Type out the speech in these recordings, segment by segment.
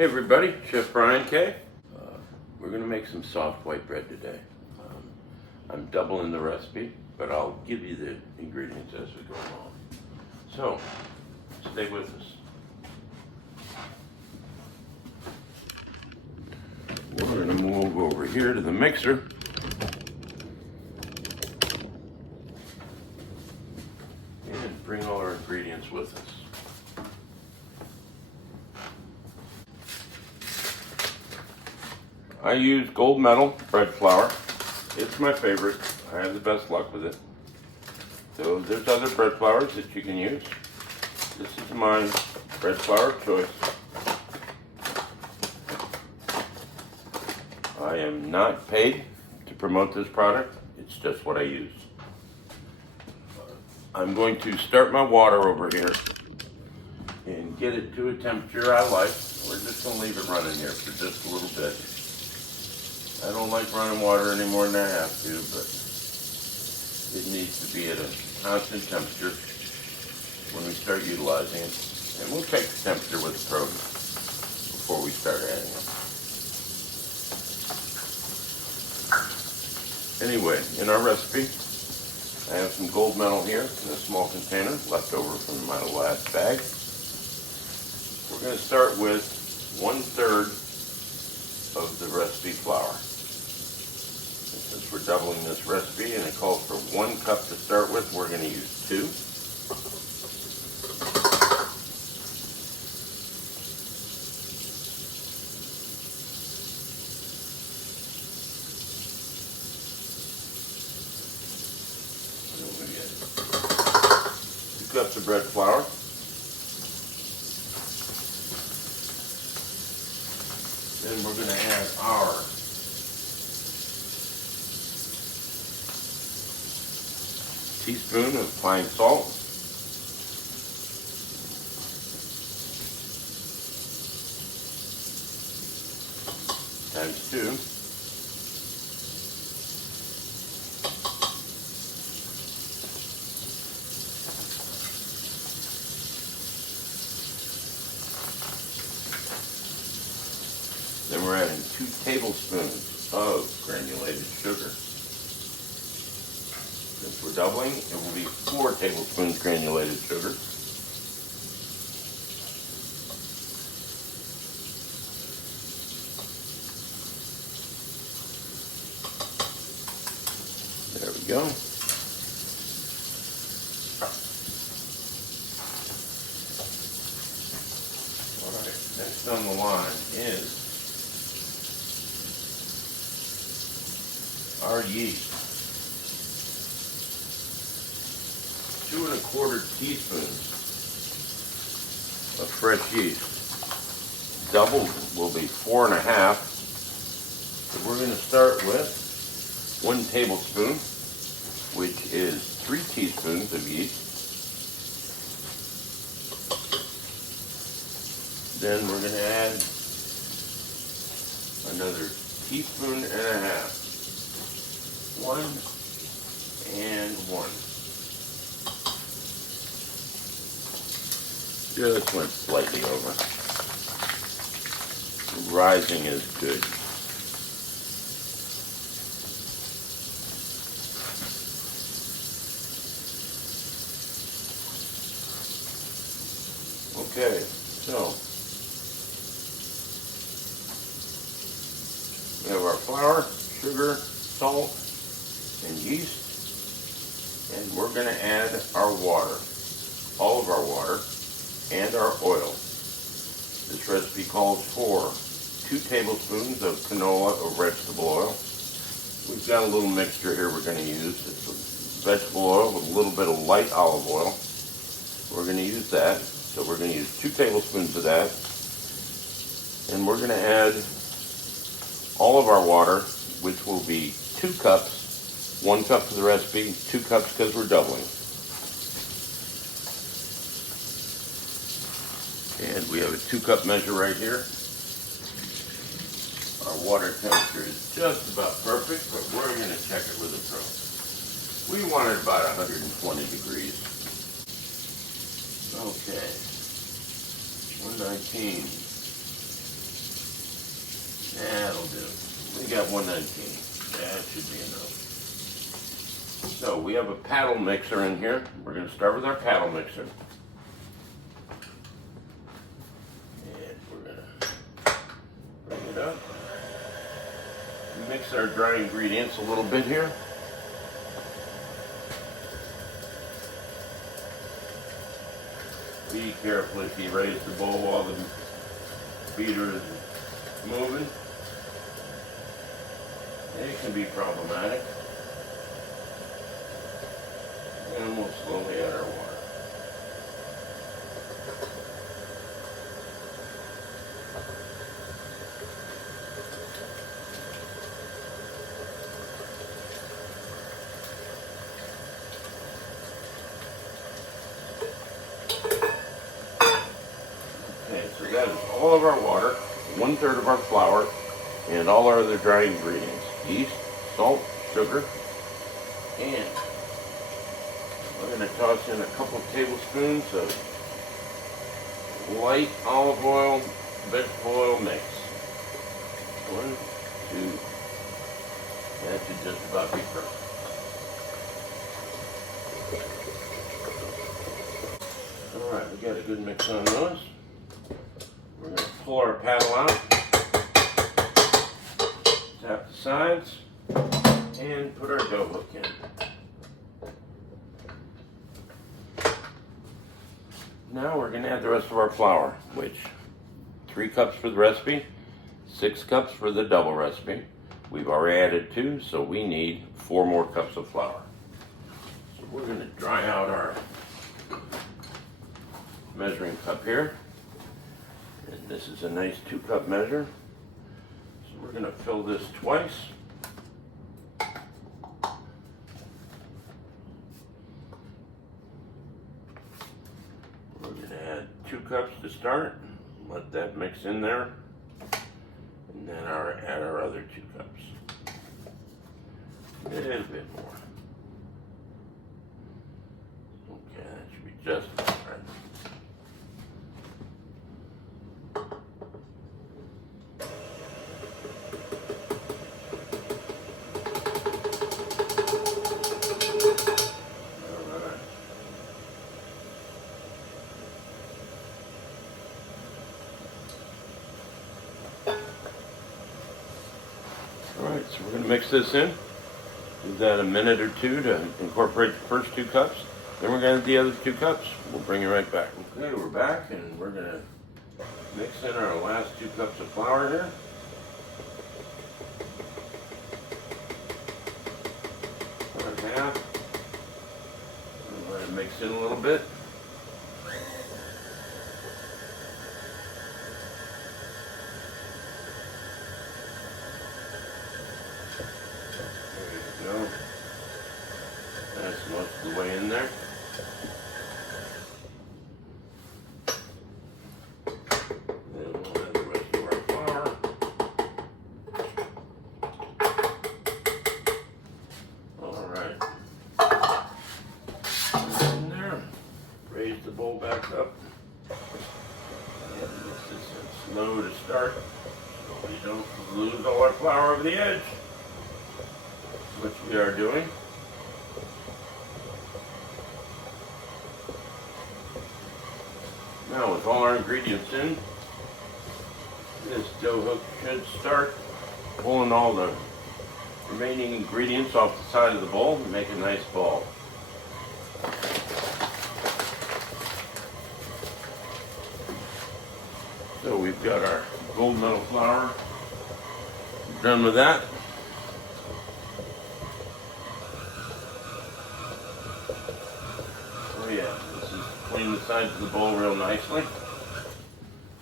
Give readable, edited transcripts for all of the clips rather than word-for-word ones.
Hey everybody, Chef Brian K. We're going to make some soft white bread today. I'm doubling the recipe, but I'll give you the ingredients as we go along. So, stay with us. We're going to move over here to the mixer. And bring all our ingredients with us. I use gold medal bread flour. It's my favorite. I have the best luck with it. So there's other bread flours that you can use. This is my bread flour of choice. I am not paid to promote this product. It's just what I use. I'm going to start my water over here and get it to a temperature I like. We're just going to leave it running here for just a little bit. I don't like running water any more than I have to, but it needs to be at a constant temperature when we start utilizing it. And we'll check the temperature with the probe before we start adding it. Anyway, in our recipe, I have some gold medal here in a small container left over from my last bag. We're going to start with 1/3 of the recipe flour. Since we're doubling this recipe and it calls for 1 cup to start with, we're going to use 2. We're going to get 2 cups of bread flour. Then we're going to add our teaspoon of fine salt. Times 2. Then we're adding 2 tablespoons of granulated sugar. Since we're doubling, it will be 4 tablespoons granulated sugar. There we go. All right, next on the line is our yeast. 2 1/4 teaspoons of fresh yeast. Doubled will be 4 1/2. So we're going to start with 1 tablespoon, which is 3 teaspoons of yeast. Then we're going to add another 1.5 teaspoons. 1 and 1. Just went slightly over. Rising is good. Okay, so we have our flour, sugar, salt, and yeast, and we're going to add our water, all of our water, and our oil. This recipe calls for 2 tablespoons of canola or vegetable oil. We've got a little mixture here we're going to use. It's vegetable oil with a little bit of light olive oil. We're going to use that. So we're going to use 2 tablespoons of that. And we're going to add all of our water, which will be 2 cups. 1 cup for the recipe, 2 cups because we're doubling. And we have a 2-cup measure right here. Our water temperature is just about perfect, but we're going to check it with a probe. We want it about 120 degrees. Okay. 119. That'll do. We got 119. That should be enough. So we have a paddle mixer in here. We're going to start with our paddle mixer. And we're going to bring it up. Mix our dry ingredients a little bit here. Be careful if you raise the bowl while the beater is moving. It can be problematic. And we'll slowly add our water. Okay, so that is all of our water, 1/3 of our flour, and all our other dry ingredients. Yeast, salt, sugar, and we're going to toss in a couple tablespoons of light olive oil, vegetable oil mix. 1, 2, that should just about be perfect. Alright, we got a good mix on those. We're going to pull our paddle out, tap the sides, and put our dough hook in. Now we're going to add the rest of our flour, which 3 cups for the recipe, 6 cups for the double recipe. We've already added 2, so we need 4 more cups of flour. So we're going to dry out our measuring cup here. And this is a nice 2-cup measure. So we're going to fill this twice. We're going to add 2 cups to start. Let that mix in there. And then add our other 2 cups. A little bit more. Okay, that should be just about right. Alright, so we're going to mix this in. Give that a minute or 2 to incorporate the first 2 cups. Then we're going to add the other 2 cups. We'll bring it right back. Okay, we're back and we're going to mix in our last 2 cups of flour here. About half. And let it mix in a little bit. That's most of the way in there. Then we'll add the rest of our flour. Alright. In there. Raise the bowl back up. And this is slow to start so we don't lose all our flour over the edge, which we are doing. Now with all our ingredients in, this dough hook should start pulling all the remaining ingredients off the side of the bowl and make a nice ball. So we've got our gold medal flour done with that. Oh yeah, this is clean the sides of the bowl real nicely.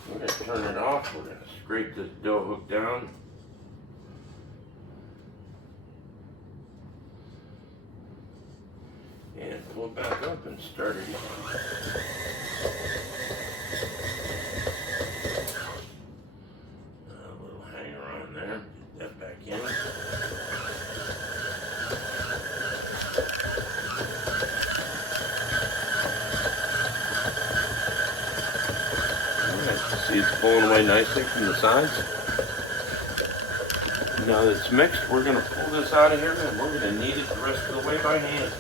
We're going to turn it off. We're going to scrape this dough hook down. And pull it back up and start it again. A little hanger on there. Get that back in. See, it's pulling away nicely from the sides. Now that it's mixed, we're going to pull this out of here and we're going to knead it the rest of the way by hand.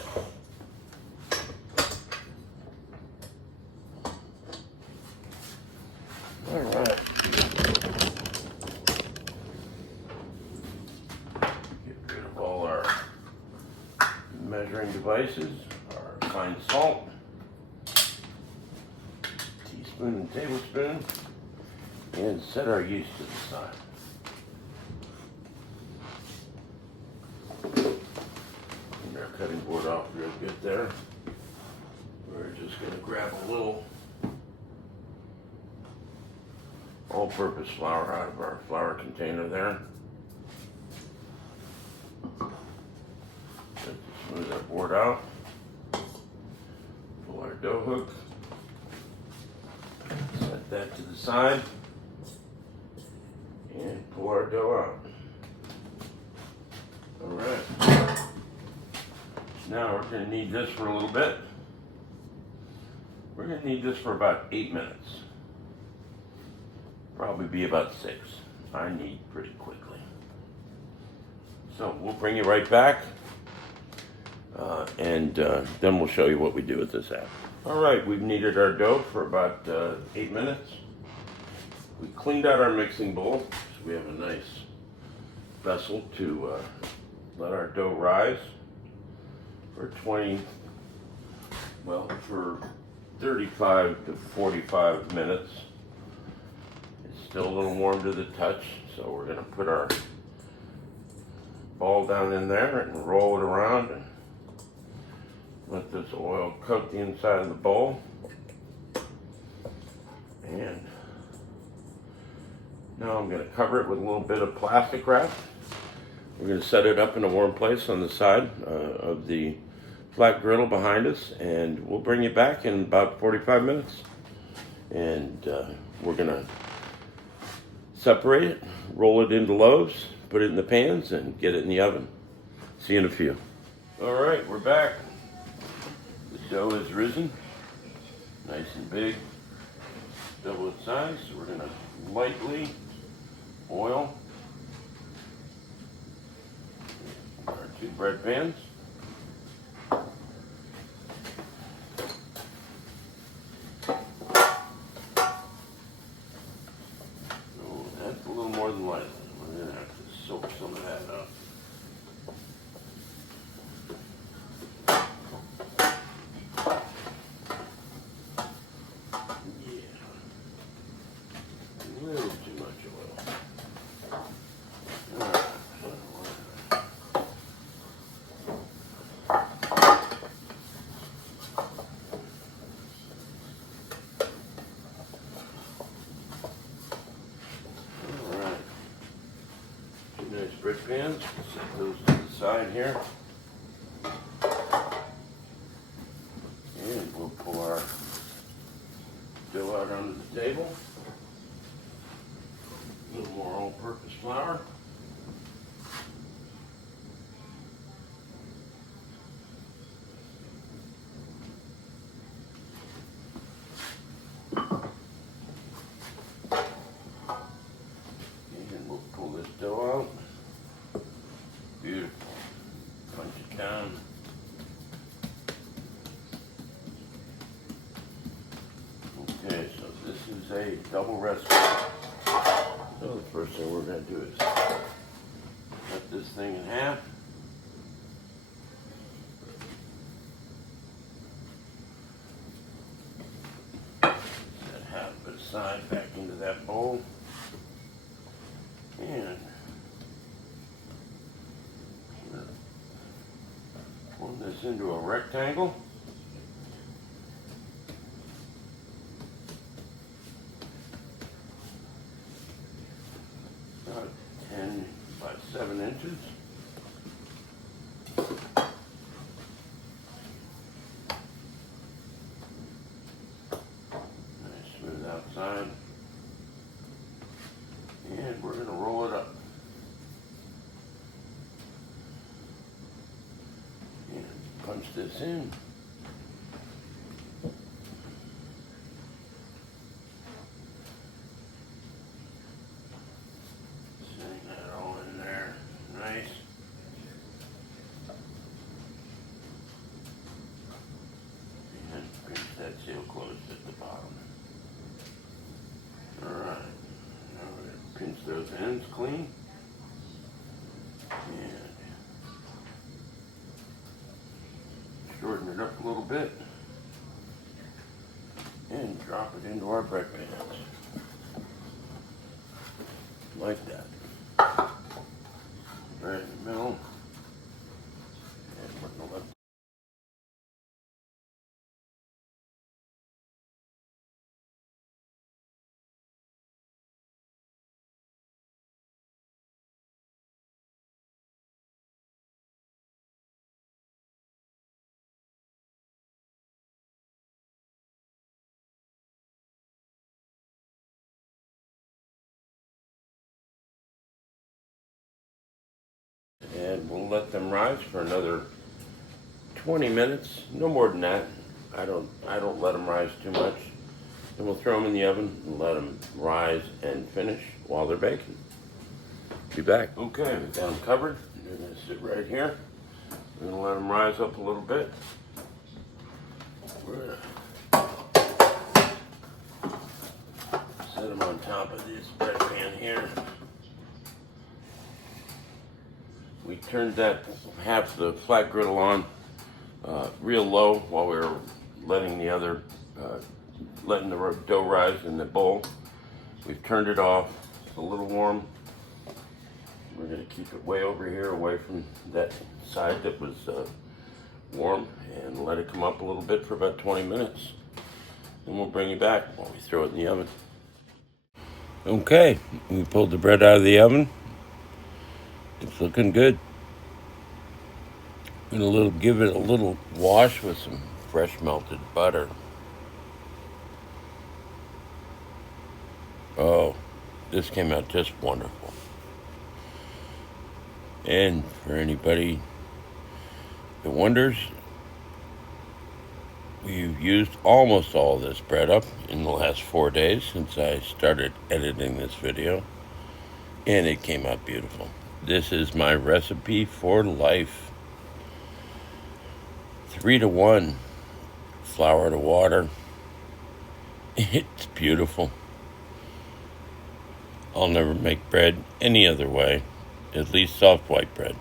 All right. Get rid of all our measuring devices, our fine salt, teaspoon and tablespoon, and set our yeast to the side. Our cutting board off real good there. We're just going to grab a little all-purpose flour out of our flour container there. Just to smooth our board out. Pull our dough hook. Set that to the side. And pull our dough out. All right. Now we're going to knead this for a little bit. We're going to knead this for about 8 minutes. Probably be about 6. I knead pretty quickly. So we'll bring you right back and then we'll show you what we do with this after. All right, we've kneaded our dough for about 8 minutes. We cleaned out our mixing bowl, so we have a nice vessel to let our dough rise for 35 to 45 minutes. It's still a little warm to the touch, so we're going to put our ball down in there and roll it around and let this oil coat the inside of the bowl. And now I'm going to cover it with a little bit of plastic wrap. We're going to set it up in a warm place on the side of the flat griddle behind us, and we'll bring you back in about 45 minutes. And we're going to separate it, roll it into loaves, put it in the pans, and get it in the oven. See you in a few. All right, we're back. The dough has risen, nice and big, double its size. So we're going to lightly oil our 2 bread pans. Oh, that's a little more than lightly. We're going to have to soak some of that up. Bread pans, set those to the side here, and we'll pull our dough out onto the table. A little more all-purpose flour. And we'll pull this dough out. Beautiful. Punch it down. Okay, so this is a double recipe. So the first thing we're going to do is cut this thing in half. Set half of it aside back into that bowl. And form this into a rectangle. About 10 by 7 inches. Nice smooth outside. And we're going to roll it up. Punch this in. Setting that all in there. those ends clean. And shorten it up a little bit. And drop it into our bread pans. Like that. Right in the middle. And we're going to let and we'll let them rise for another 20 minutes, no more than that. I don't let them rise too much. Then we'll throw them in the oven and let them rise and finish while they're baking. Be back. Okay, we've got them covered. They're going to sit right here. We're going to let them rise up a little bit. We're going to set them on top of this bread pan here. We turned that half the flat griddle on real low while we were letting the other, letting the dough rise in the bowl. We've turned it off. It's a little warm. We're going to keep it way over here, away from that side that was warm, and let it come up a little bit for about 20 minutes. Then we'll bring it back while we throw it in the oven. Okay, we pulled the bread out of the oven. It's looking good. I'm going to give it a little wash with some fresh melted butter. Oh, this came out just wonderful. And for anybody that wonders, we've used almost all this bread up in the last 4 days since I started editing this video. And it came out beautiful. This is my recipe for life. 3-to-1 flour to water. It's beautiful. I'll never make bread any other way, at least soft white bread.